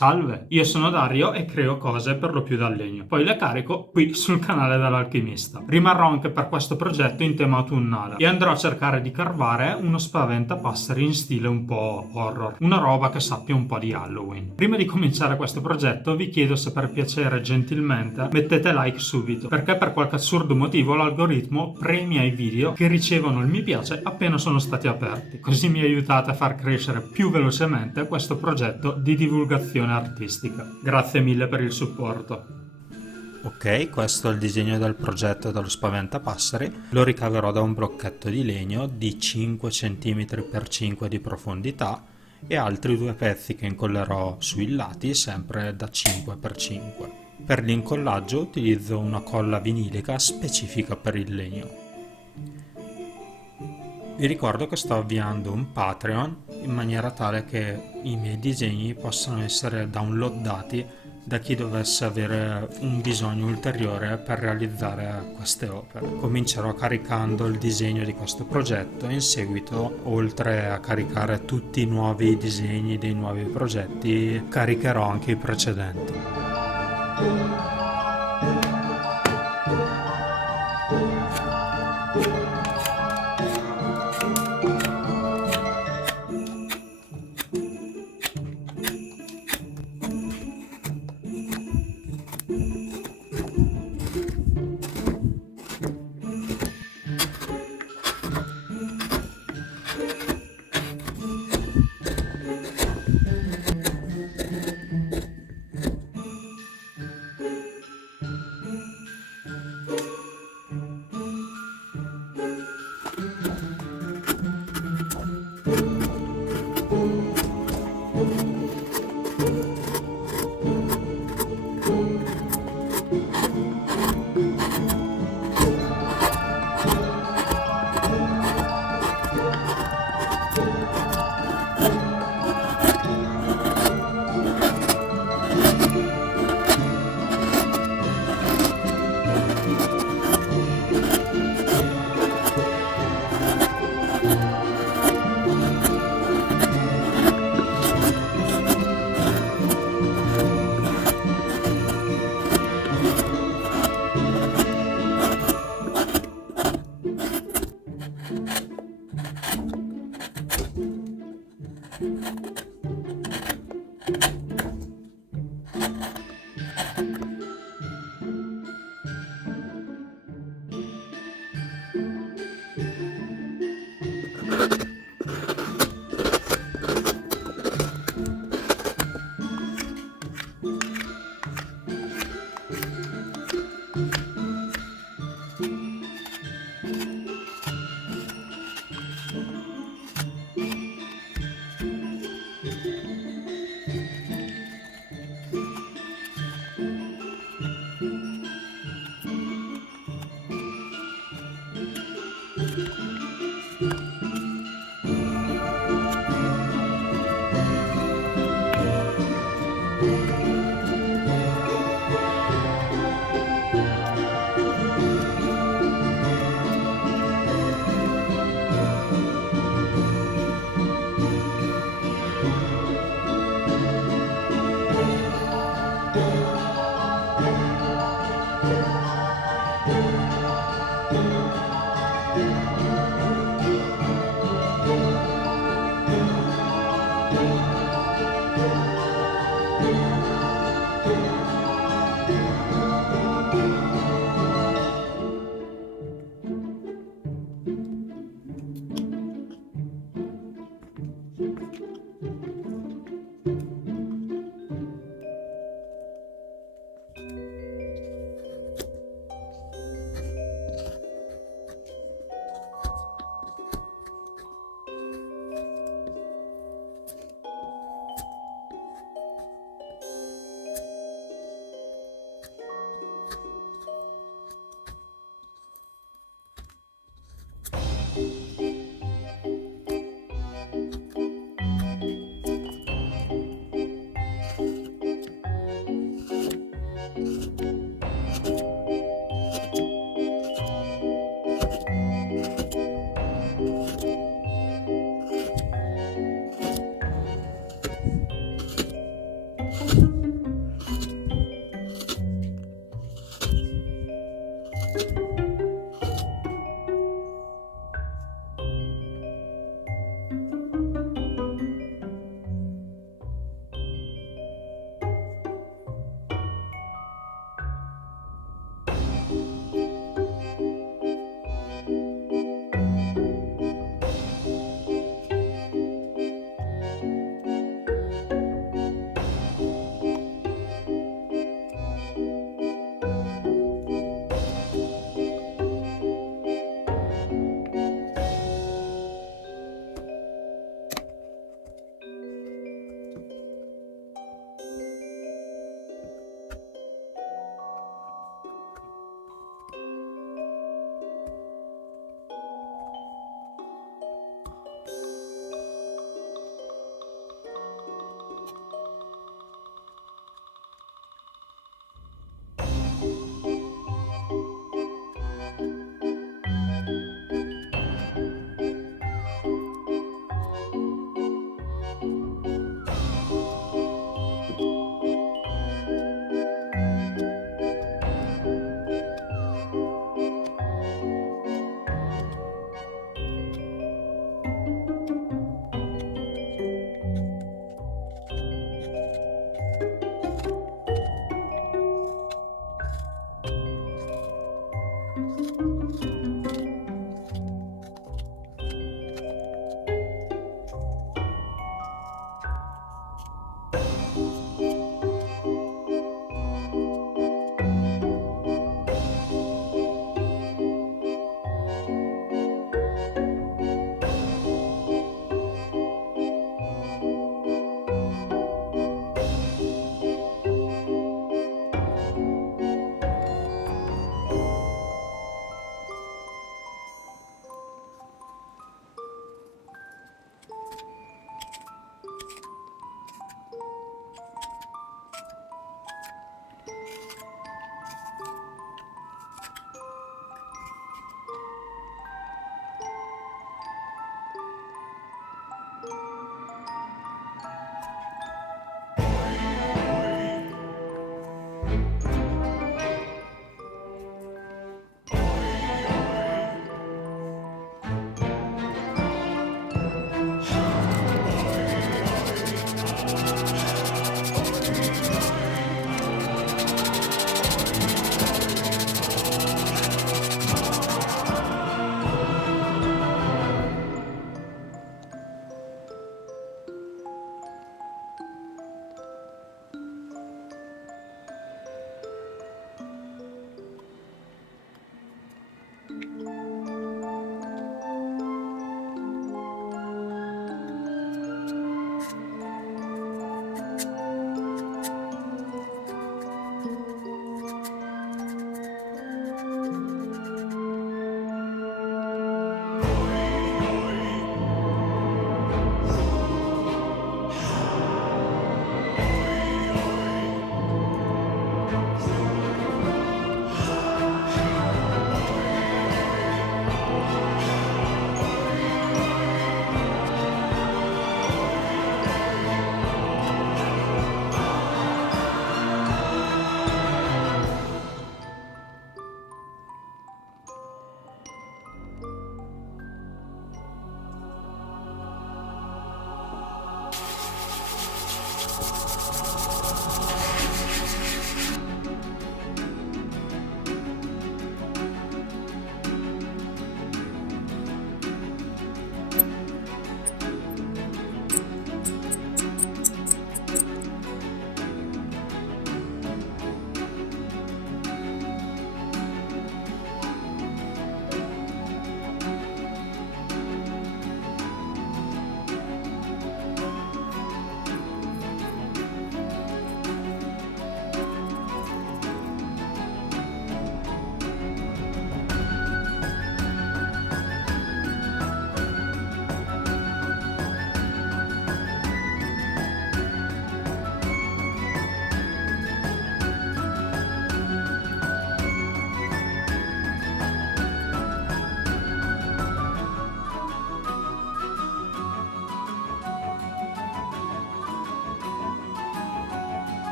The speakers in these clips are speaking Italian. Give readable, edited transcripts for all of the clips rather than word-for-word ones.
Salve, io sono Dario e creo cose per lo più dal legno. Poi le carico qui sul canale dell'Alchimista. Rimarrò anche per questo progetto in tema autunnale e andrò a cercare di carvare uno spaventapasseri in stile un po' horror, una roba che sappia un po' di Halloween. Prima di cominciare questo progetto vi chiedo se per piacere gentilmente mettete like subito, perché per qualche assurdo motivo l'algoritmo premia i video che ricevono il mi piace appena sono stati aperti, così mi aiutate a far crescere più velocemente questo progetto di divulgazione artistica. Grazie mille per il supporto. Ok, questo è il disegno del progetto dello spaventapasseri. Lo ricaverò da un blocchetto di legno di 5 cm x 5 di profondità e altri due pezzi che incollerò sui lati sempre da 5 x 5. Per l'incollaggio utilizzo una colla vinilica specifica per il legno. Vi ricordo che sto avviando un Patreon in maniera tale che i miei disegni possano essere downloadati da chi dovesse avere un bisogno ulteriore per realizzare queste opere. Comincerò caricando il disegno di questo progetto e in seguito, oltre a caricare tutti i nuovi disegni dei nuovi progetti, caricherò anche i precedenti.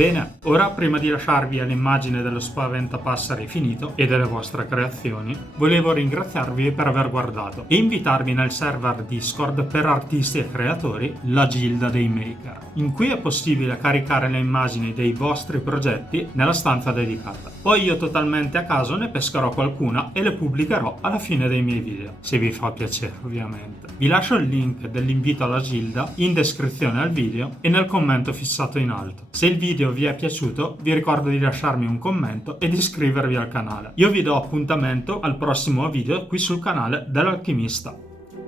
Bene, ora prima di lasciarvi all'immagine dello spaventapasseri finito e delle vostre creazioni, volevo ringraziarvi per aver guardato e invitarvi nel server Discord per artisti e creatori, la Gilda dei Maker, in cui è possibile caricare le immagini dei vostri progetti nella stanza dedicata. Poi io totalmente a caso ne pescherò qualcuna e le pubblicherò alla fine dei miei video, se vi fa piacere ovviamente. Vi lascio il link dell'invito alla Gilda in descrizione al video e nel commento fissato in alto. Se il video vi è piaciuto, vi ricordo di lasciarmi un commento e di iscrivervi al canale. Io vi do appuntamento al prossimo video qui sul canale dell'Alchimista.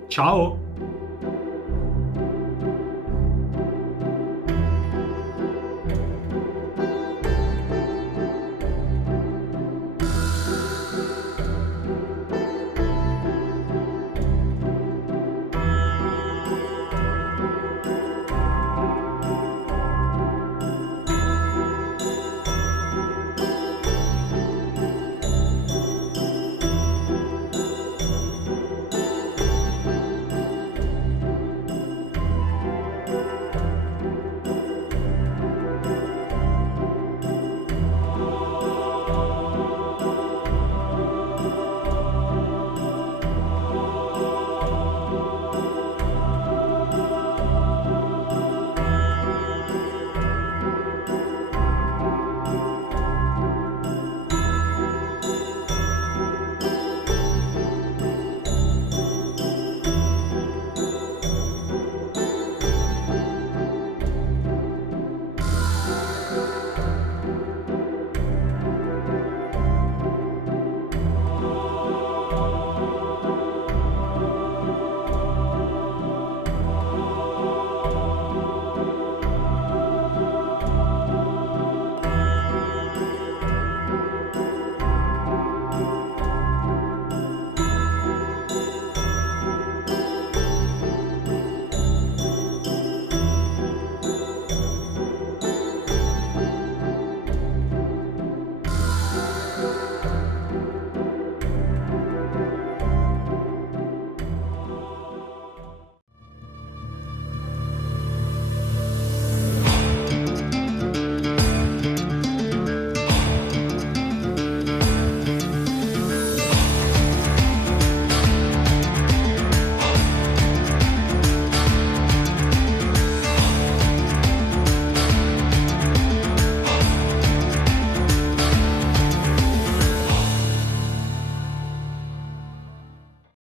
Ciao!